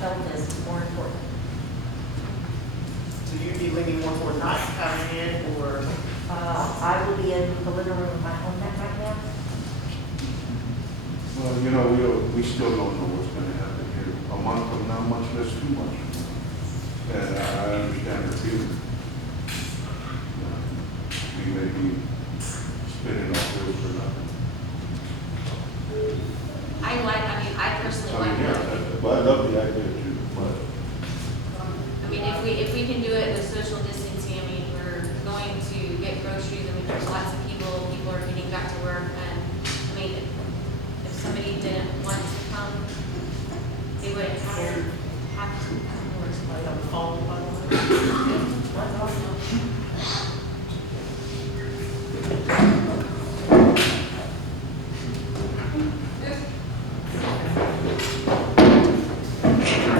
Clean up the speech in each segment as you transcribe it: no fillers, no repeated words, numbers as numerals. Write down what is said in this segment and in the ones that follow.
health is more important. So you'd be leaning more toward not having it, or? I will be in the living room of my home that right now. Well, you know, we still don't know what's gonna happen here. A month from now, much less 2 months. And I understand the feeling. We may be spinning our wheels for nothing. I personally I like mean, it. yeah, but I love the idea too, but. I mean, if we can do it with social distancing, I mean, we're going to get groceries, I mean, there's lots of people are getting back to work, and, I mean, if somebody didn't want to come, they would have to come. Or somebody on the phone, by the way. That's awesome.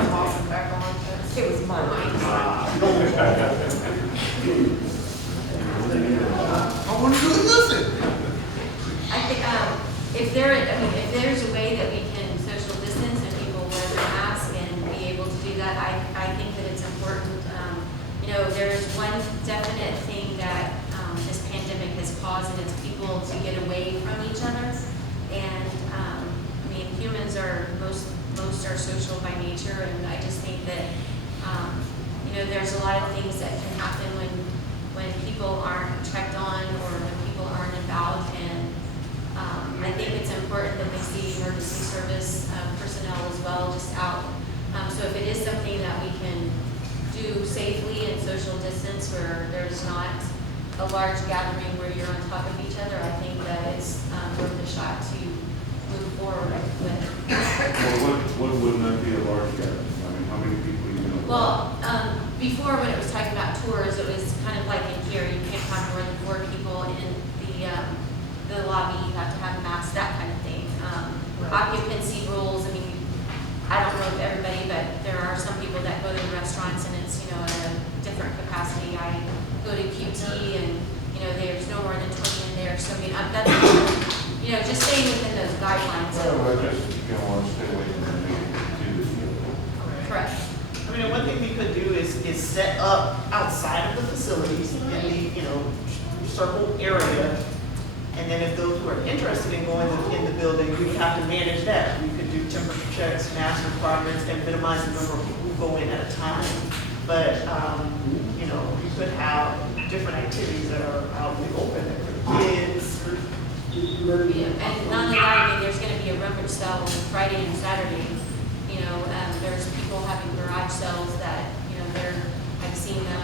Toss it back on. It was mine. I want to do nothing. I think, if there's a way that we can social distance and people wear their mask and be able to do that, I think that it's important. There's one definite thing that, this pandemic has caused, and it's people to get away from each other. And, humans are, most are social by nature, and I just think that, there's a lot of things that can happen when people aren't checked on or when people aren't about, and I think it's important that they see emergency service personnel as well, just out. So if it is something that we can do safely and social distance where there's not a large gathering where you're on top of each other, I think that it's worth a shot to move forward with. Well, wouldn't that be a large gathering? I mean, how many people you know? Well, before when it was talking about tours, it was kind of like in here, you can't have more than 4 people in the lobby, you have to have masks, that kind of thing. Occupancy rules, I mean, I don't know if everybody, but there are some people that go to the restaurants and it's, at a different capacity. I go to QT and, there's no more than 20 in there, so I mean, that's, just staying within those guidelines. Well, I just, want to stay away from the meeting. Correct. I mean, one thing we could do is set up outside of the facilities in the, circle area. And then if those who are interested in going in the building, we would have to manage that. We could do temperature checks, mask requirements, and minimize the number of people who go in at a time. But, we could have different activities that are out in the open for the kids. Yeah, and not only that, I mean, there's gonna be a rummage sale on Friday and Saturday. There's people having garage sales that, I've seen them,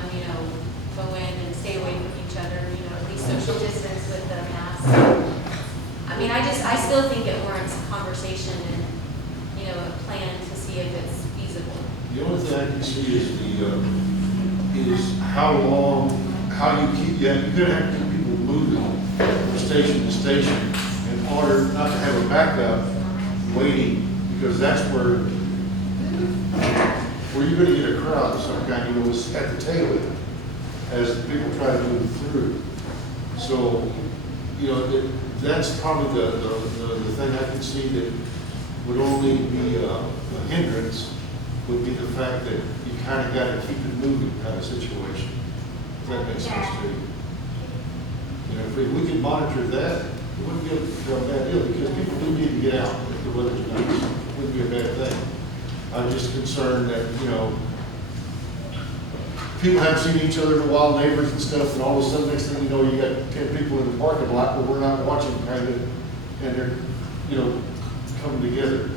go in and stay away from each other, at least social distance with the mask. I mean, I still think it warrants a conversation and, a plan to see if it's feasible. The only thing I can see is is how long, how you keep, you're gonna have to keep people moving from station to station in order not to have a backup waiting, because that's where you're gonna get a crowd of some kind, was at the tail end as people try to move through. So, that's probably the thing I can see that would only be a hindrance would be the fact that you kind of got to keep it moving kind of situation. If that makes sense to you. If we could monitor that, it wouldn't be a bad deal, because people do need to get out if the weather's nice. It wouldn't be a bad thing. I'm just concerned that, people haven't seen each other in a while, neighbors and stuff, and all of a sudden, next thing you know, you got 10 people in the parking lot, but we're not watching kind of, and they're, coming together.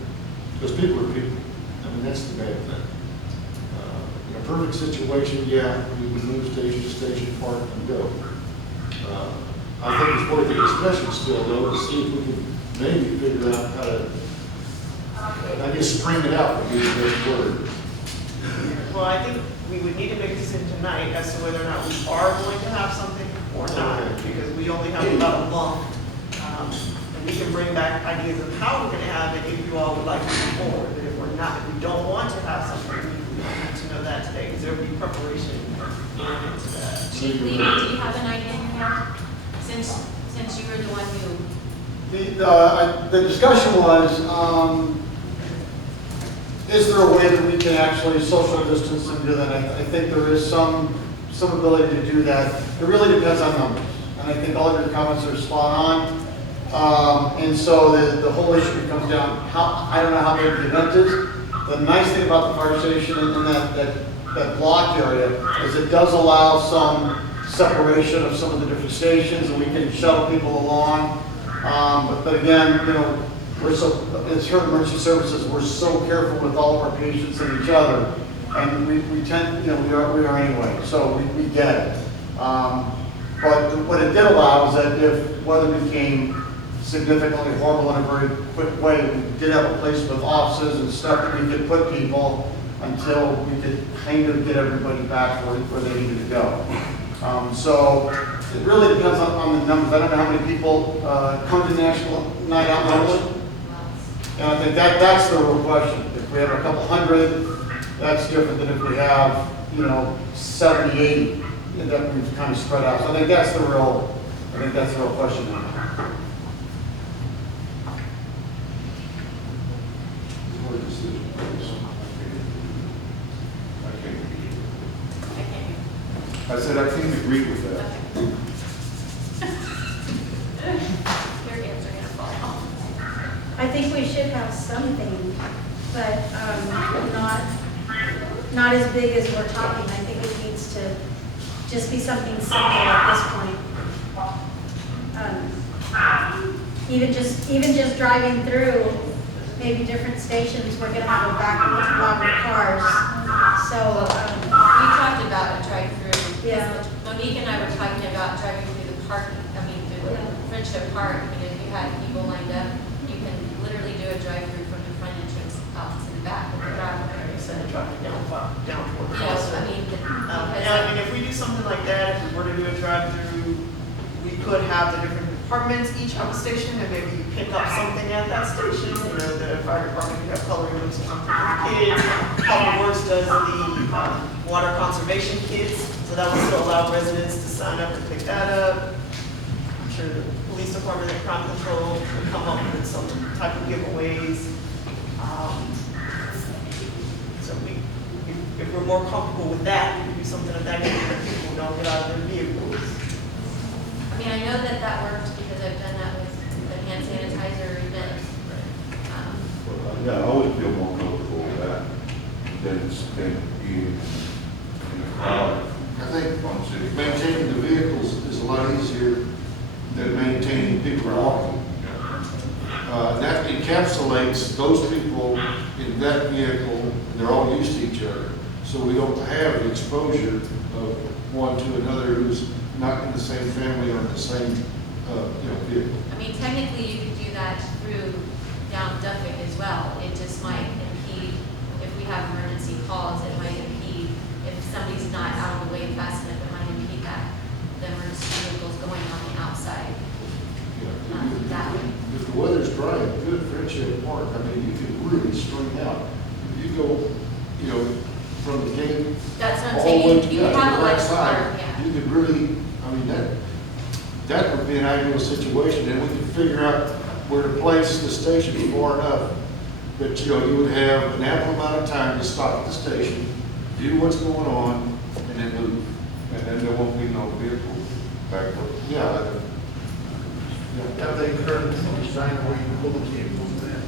Because people are people. I mean, that's the bad thing. In a perfect situation, yeah, we would move station to station, park and go. I think it's worth the discussion still, though, to see if we can maybe figure out how to, I guess, spring it out would be the best word. Well, I think we would need to make a decision tonight as to whether or not we are going to have something or not, because we only have about a month. And we can bring back ideas of how we're going to have it if you all would like to move forward. But if we're not, if we don't want to have something, we need to know that today, because there will be preparation into that. Chief Lee, do you have an idea in your head? Since you were the one who. The discussion was, is there a way that we can actually social distance and do that? I think there is some ability to do that. It really depends on numbers. And I think all of your comments are spot on. And so the whole issue comes down, I don't know how big the event is. The nice thing about the fire station and that block area is it does allow some separation of some of the different stations, and we can shuttle people along. But again, you know, as Heard Emergency Services, we're so careful with all of our patients and each other, and we tend, you know, we are anyway, so we get it. But what it did allow is that if weather became significantly horrible in a very quick way, we did have a place with offices and stuff that we could put people until we could kind of get everybody back where they needed to go. So it really depends on the numbers. I don't know how many people come to National Night Out normally. And I think that's the real question. If we have a couple hundred, that's different than if we have, you know, 70, 80 that we've kind of spread out. So I think that's the real question now. I said I can't agree with that. Your hands are gonna fall off. I think we should have something, but not as big as we're talking. I think it needs to just be something simple at this point. Even just driving through maybe different stations, we're gonna have a backlog of cars. So, We talked about a drive-through. Yeah. Monique and I were talking about driving through the park, through Friendship Park. I mean, if you had people lined up, you can literally do a drive-through from the front entrance out to the back of the driveway. Instead of driving down toward the Yes, house. I mean, Yeah, I mean, if we do something like that, if we were to do a drive-through, we could have the different departments each have a station, and maybe you pick up something at that station. You know, the fire department could have coloring books or something for the kids. Public Works does the water conservation kits, so that would still allow residents to sign up and pick that up. I'm sure the police department and crime control would come up with some type of giveaways. So if we're more comfortable with that, we could do something of that nature, that people don't get out of their vehicles. I mean, I know that works because I've done that with the hand sanitizer event. Yeah, I always feel more comfortable with that than being in a crowd. I think on city. maintaining the vehicles is a lot easier than maintaining people walking. That encapsulates those people in that vehicle, and they're all used to each other. So we don't have the exposure of one to another who's not in the same family or in the same, vehicle. I mean, technically, you could do that through down Duffick as well. It just might impede, if we have emergency calls, it might impede, if somebody's not out of the way fast enough, it might impede the emergency vehicles going on the outside. That way. If the weather's dry and good, Friendship Park, I mean, you could really string out. You go, from the gate. That's what I'm all the way saying, to you the have a right large side. car, yeah. You could really, I mean, that would be an ideal situation, and we could figure out where to place the station far enough that, you would have an ample amount of time to stop at the station, do what's going on, and then move. And then there won't be no vehicle back up. Yeah. Have they currently designed where you can pull the vehicles in?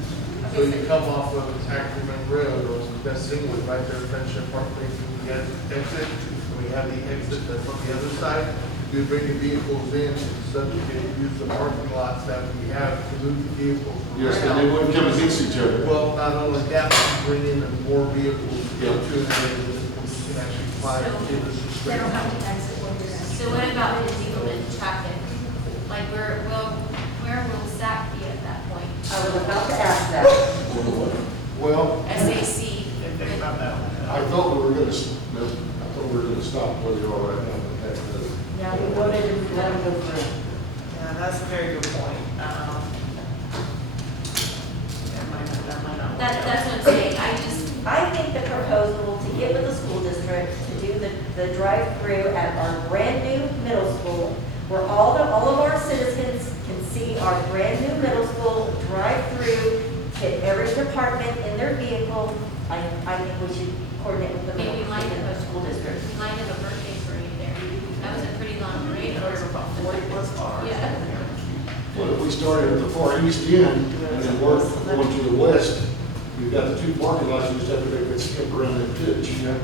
So you come off of Ackerman Road or Best Singwood, right there, Friendship Park, facing the exit. And we have the exit that's on the other side. You bring the vehicles in, subject to use the parking lots that we have to move the vehicles. Yes, and they wouldn't come against each other. Well, not only that, but you bring in more vehicles to go to, and then we can actually fly So- into the they street. don't have to exit when you're in. So what about the Diegelman traffic? Like, where will SAC be at that point? I was about to ask that. Well, SAC. And think about that one. I thought we were gonna stop where they are right now, but that's the. Yeah, we voted to let them go through. Yeah, that's a very good point. That might not work out. That's what I'm saying, I think the proposal to get with the school district to do the drive-through at our brand-new middle school, where all of our citizens can see our brand-new middle school drive-through, hit every department in their vehicle, I think we should coordinate with the Maybe middle like the a school district. We might have a birthday parade there. That was a pretty long parade. There was about 40 plus cars. Yeah. Well, if we started at the far east end and then work going to the west, we've got the two parking lots, you just have to make that skip around that ditch. Yeah.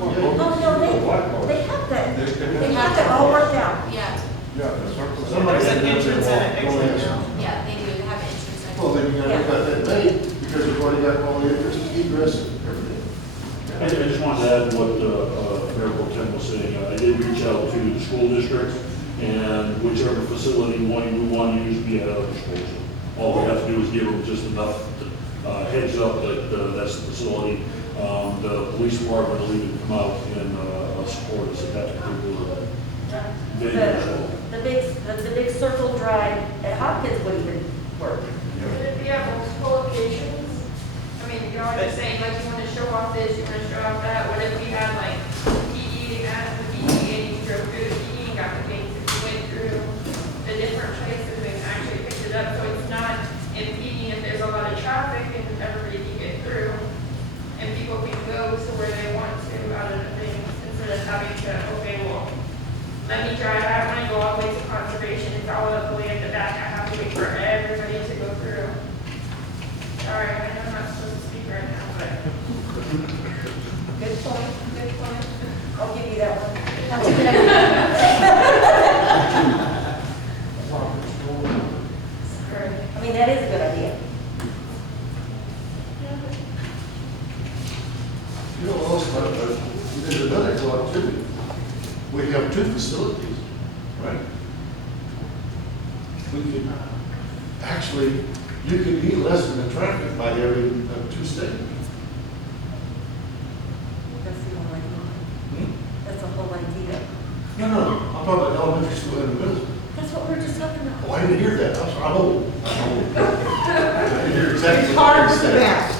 Oh, no, they have that, they have that all worked out. Yeah, Yeah, the circle. Somebody There's had an to entrance and an walk. exit now. yeah, they do have entrance. I Well, then you gotta cut that made, because we've already got all the entrance, egress, and everything. I just wanted to add what Mayor Pro Tem was saying. I did reach out to the school district, and whichever facility we want to use, be at our disposal. All we have to do is give them just enough heads up that that's the facility. The police department will even come out and support us at that particular venue as well. The big circle drive at Hopkins would even work. Could it be at multiple locations? I mean, you're always saying, like, you want to show off this, you want to show off that. What if we had, like, PE at the PE and you drove through the PE and got the things, if you went through the different places and actually picked it up, so it's not impeding if there's a lot of traffic and everybody can get through, and people can go to where they want to out of the things, instead of having to, okay, well, let me drive, I want to go all the way to conservation, it's all the way at the back, I have to wait for everybody to go through. Sorry, I know I'm not supposed to speak right now, but. Good point, good point. I'll give you that one. That's a good idea. I mean, that is a good idea. You know, also, there's another thought too. We have two facilities, right? We could, actually, you could be less than the traffic by having two stations. That's the whole idea. That's the whole idea. No, I'm talking about elementary school and middle school. That's what we we're just talking about. Oh, I didn't hear that. I'm old. I didn't hear exactly It's what hard you to said. match.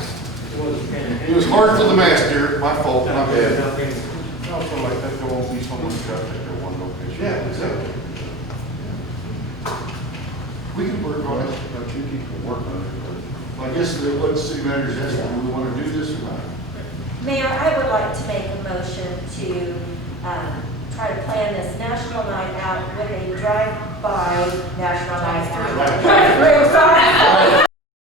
It was hard for the master, my fault, my bad. Also, like that, there won't be so much traffic at one location. Yeah, exactly. We can work on it. I think you can work on it, but. I guess what city manager's asking, do we want to do this or not? Mayor, I would like to make a motion to try to plan this national night out with a drive-by national night out. Drive-through, sorry.